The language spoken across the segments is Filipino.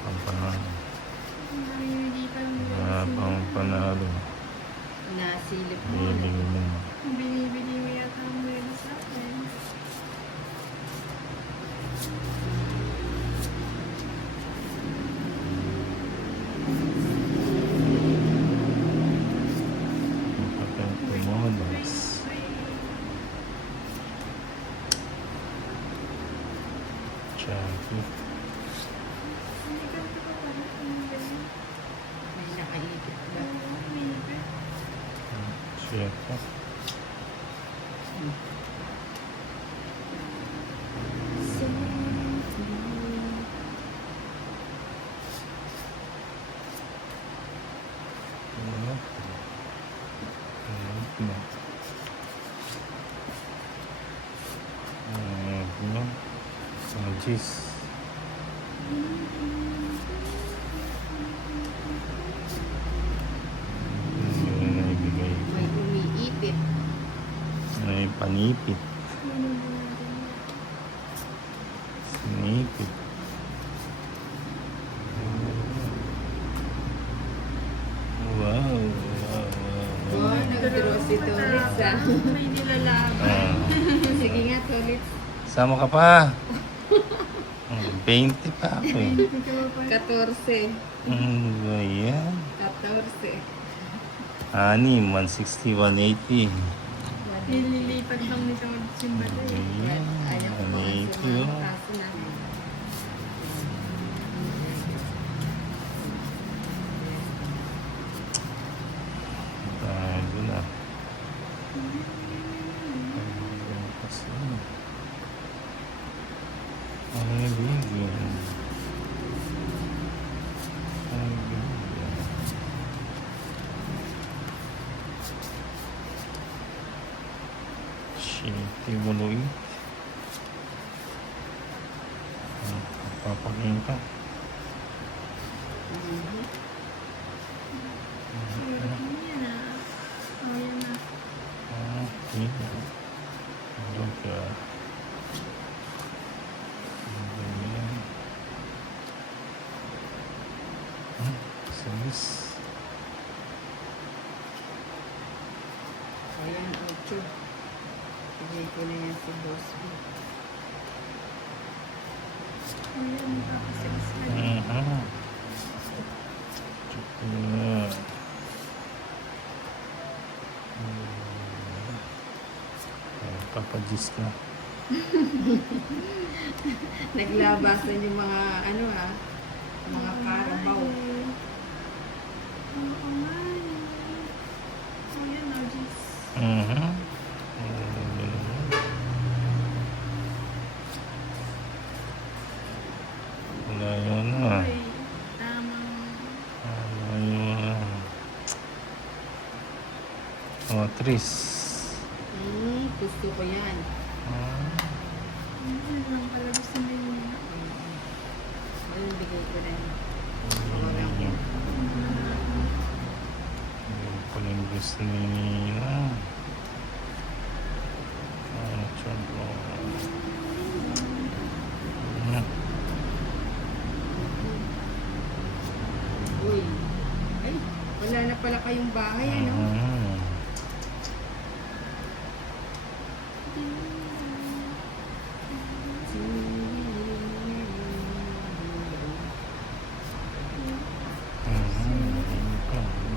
Pampanalo. Hindi pa lang Pampanalo. Nasilip mo. Bibili mo. binibili mo yata ang mga sa akin. Kapag tumodas. Chucky. Hindi ka ito pa pala kung ganyan. May nakaikot ba? Chucky. Jeez. Yung naibigay ko. May umiipit. May panipit. Sinipit. Wow. Oh, nag-draw si Tolitz ah. May nilalaban. Ah, Sige nga, Tolitz. sama ka pa. 20 pa ako eh. Hindi ka pa pala. 14. Ano ba yan? 14. Anim, 160, 180. Nililipat lang nito ang simbala eh. Ayan, Ayaw ko mga 180 sumama oh. kaso na. Tago na. Kasi, ang bigyan. Ang bigyan. Shitty muluit. Papagin ka. Hirap mo yan ah. Oh, yan na. Okay. Meron ka. Ganyan. Salis. Ayan, 8. Bigay ko na yan si Boss B. Oh, yan. Tapos six na. Tsaka na. Papadis ka. Naglabasan yung mga ano ah, mga karabaw. Oo nga eh. Oh, yan oh, jeez. Wala yun na. Okay. Tamang. Wala yun na. Oh, Tris. Gusto ko yan. Yan lang pala gusto nila. Ayun, bigay ko na yan. Wala ko. Yung paling gusto ni Nina. Tsaka. Uy. Ay, wala na pala kayong bahay, ano?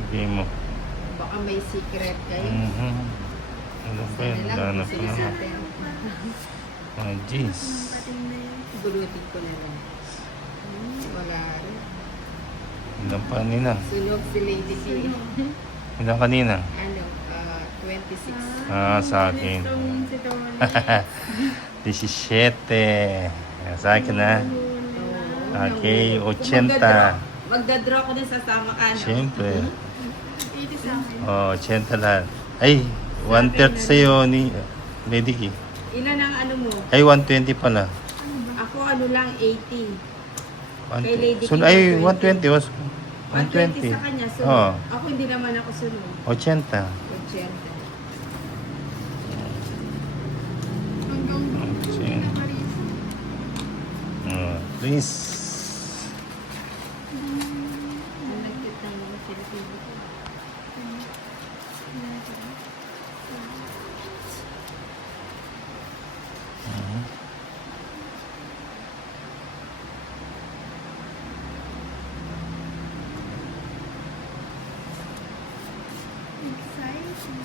Bigay mo. Baka may secret kayo. Ano ba Sana yan? lang Wala na kung pa sila sa naman. atin. Ah, jeez. Pating na yun. Bulutin ko na lang. Wala rin. Ilan pa nina? Sunog si Lady K. Ilan kanina? Ano, 26. Ah, sa akin. Si Tony. 17. Sa akin na. Okay, 80. Magdadraw ko din sasama ka, no? Siyempre. 80 sa akin. Oh, 80 lahat. Ay, 130 sa'yo ni Lady Key. Ilan ang ano mo? Ay, 120 pala. Ako ano lang, 80. Kay 120. Lady So, Key, ay, 120. 120 was 120 120. sa kanya, sunod. Oh, Ako hindi naman ako sunod. 80. 80. Hanggang Sige. Marisa. Please. Ang nagkit ng mga Pilipino ko. Mhm. Exciting.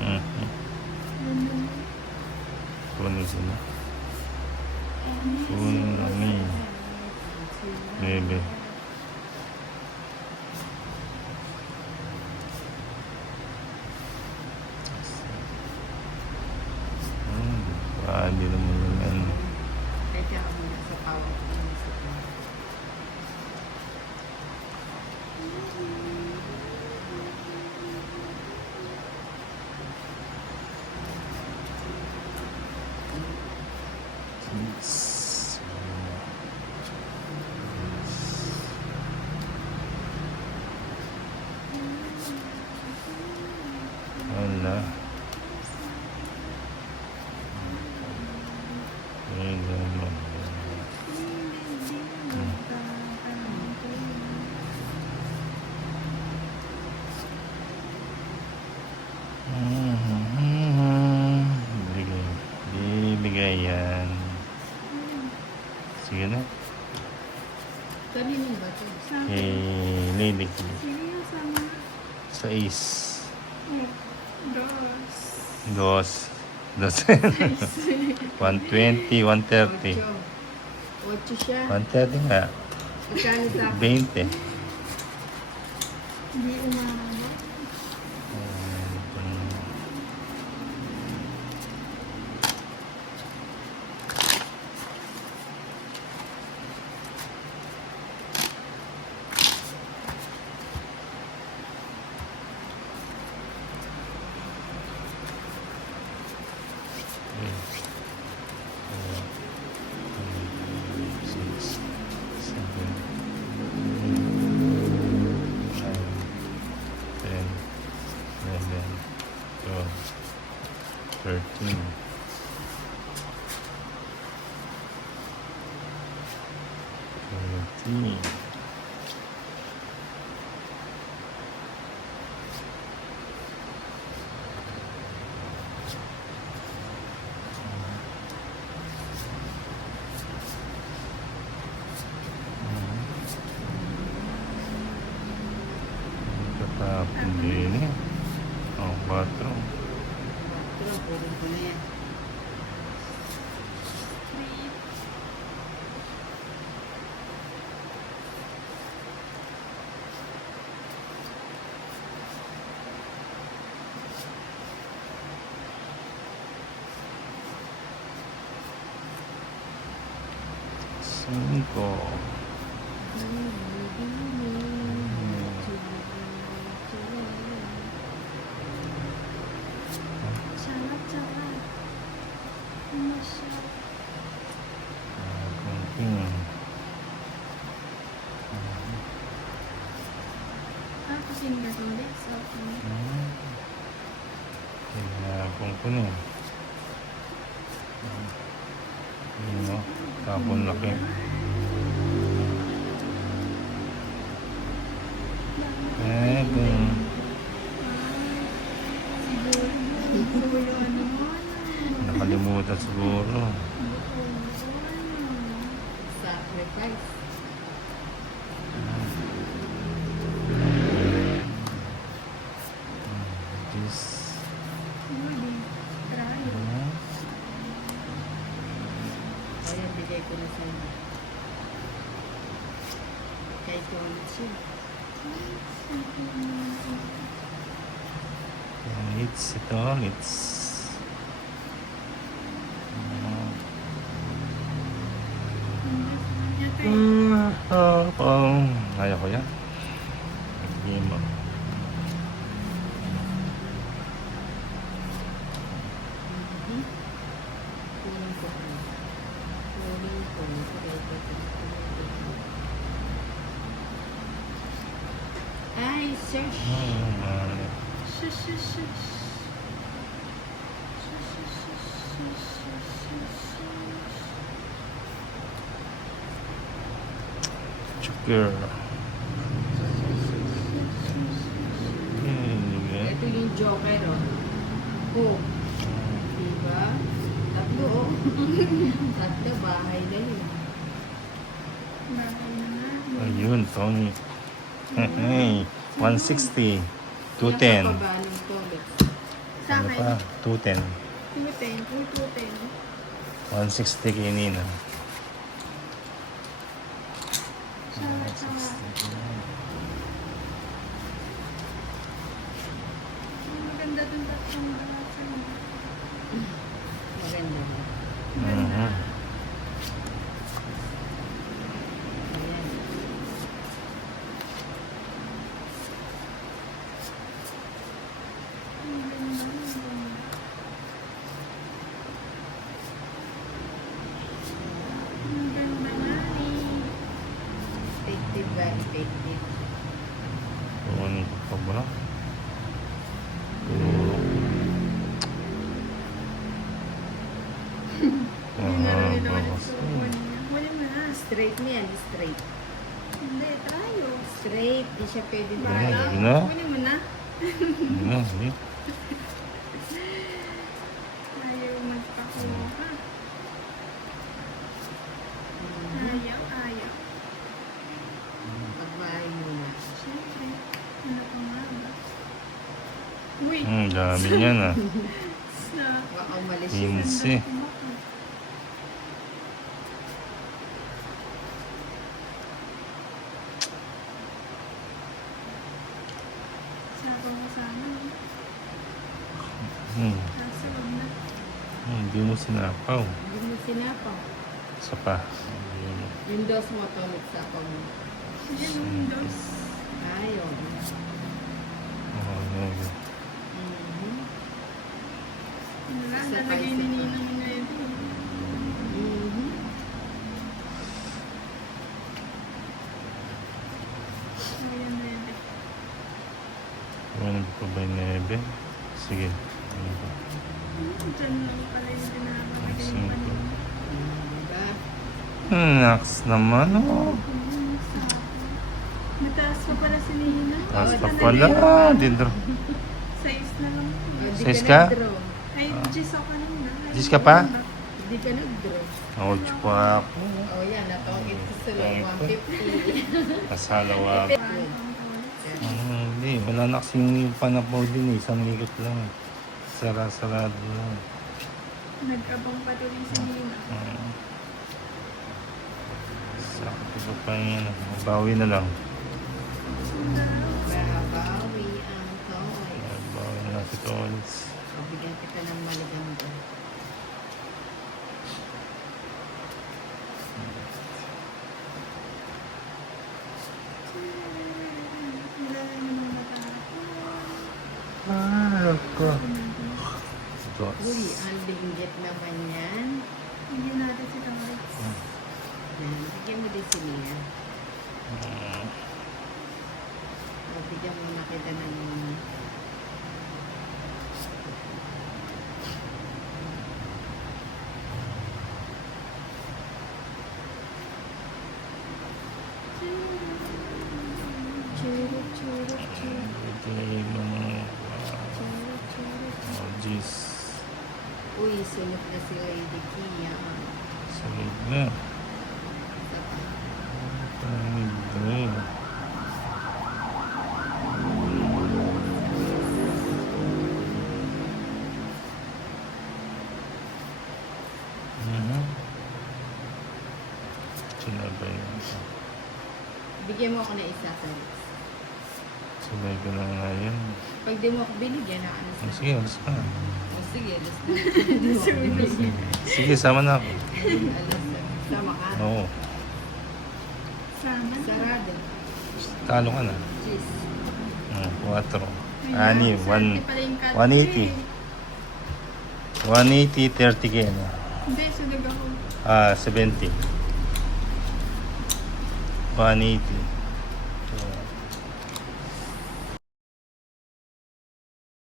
Mhm. Kunin ko na. Kunin kami. Bebe. Hindi naman yung ano. Kaya ako muna sa power ko. Please. Wala. Ayun naman. Bigay. Bibigay yan. Sige na. Kanino ba ito? Sa Kay Lady K. sino yung sama? Sa Ace. Dos. Dos. Dos. 120, 130. 8 siya. 130 nga. Magkano sa akin? 20. Hindi umabot. Katapon din eh. Oh, bathroom. Ito lang, pulong ko na yan. Three. Cinco. Tsaka. Ano siya? Kunting. Kasing gatulik. So, Kaya kumpuni. Yun no? Tapon laki. Kung siguro ano mo? nakalimutan siguro. Sacrifice. This. Huli. Try. Kaya bigay ko na sa inyo. Kaya ito ulit siya. It's ito. It's ayaw ko yan. Game mo. Kunin ko. Kunin ko. Kaya ito. search. Shush, shush, shush. Shush, shush, shush, shush, shush, shush. Sugar. Ito yung Joker, oh. Oh. Diba? Tatlo, oh. Tatlo, bahay na yun. Bahay na nga. Ayun, Tony. Hey, 160. 210. Nasa baba ng toilet. Sa Ano akin, pa? 210. 210. 210. 160 kay Nina. Sawa. Maganda dun tatlong barasan. Maganda. Mhm. Ayan. Ang ganda, ang ganda. Ang ganda nga eh. Effective ba? Effective. Ano pa ba? Hindi na rin ulit sukuan niya. Huli mo na. Straight niyan, straight. Hindi, tayo. Straight, di siya pwede Ayan, tayo. yun na. Huli mo na. Ano, eh. Ayaw magpakuha. Mhm. Ayaw, ayaw. Pagbahay muna. Siyempre. Ano pa nga ba? Uy! Dami niyan ah. Sa... Baka umalis siya. 15. Sabi mo sana. Kaso wag na. Hindi mo sinapaw. Hindi mo sinapaw. Isa pa. Ayun. Yung dos mo to, sa mo. Sige, windows. Ayaw. Ayun. Mhm. Wala, Isa pa, talagay isa ni pa. Ninang yung ready. Mhm. Ayan, ready. Ano pa ba yung nebe? Sige. Ano ba? Diyan lang pala yung pinapakita yung Simple. kanina. Diba? Naks naman oh. Mataas pa pala si Nina. Taas pa Oo, pala. Dindro. Size na lang. O, di Size ka ka? nag-draw. Ay, Jis ako kanina. Ay, Jis ka pa? Hindi ka nag-draw. Ouch pa ako. O yan, natawagin ko sa loob 150. Kasalawa. Good. Hindi. Wala na kasing panapaw din eh. Isang ikot lang. Sarado lang. Nag-abang pa tuloy si Nina. Sakto pa pa yun. Bawi na lang. Babawi ang toy. Bawi na lang si Tolis. O, bigyan kita ng maliganda. Wala na naman matapos. Ako. Dos. Uy, ang linggit naman yan. Bigyan natin si Torres. Yan, bigyan mo din si Nia. O, bigyan mo na kita ng... Churro, churro, churro, Ito yung mga... churro, churro. Oh, jeez. Uy, sunod na si Lady Kia. Salid na. Ay, Sinabay na. Bigyan mo ako ng isa sa Sabay ko na nga yun. Pag di mo ako binigyan, ano sa... Sige, alas ka. O, sige, alas na. Sige, sama na ako. Alas na. Sama ka. Oo. Sama. Sarado. Talo ka na. Cheese. 4. Ayan, Ani, swerte pala yung cut 180. eh. 180, 30 kayo na. Hindi, sunog ako. 70. 180.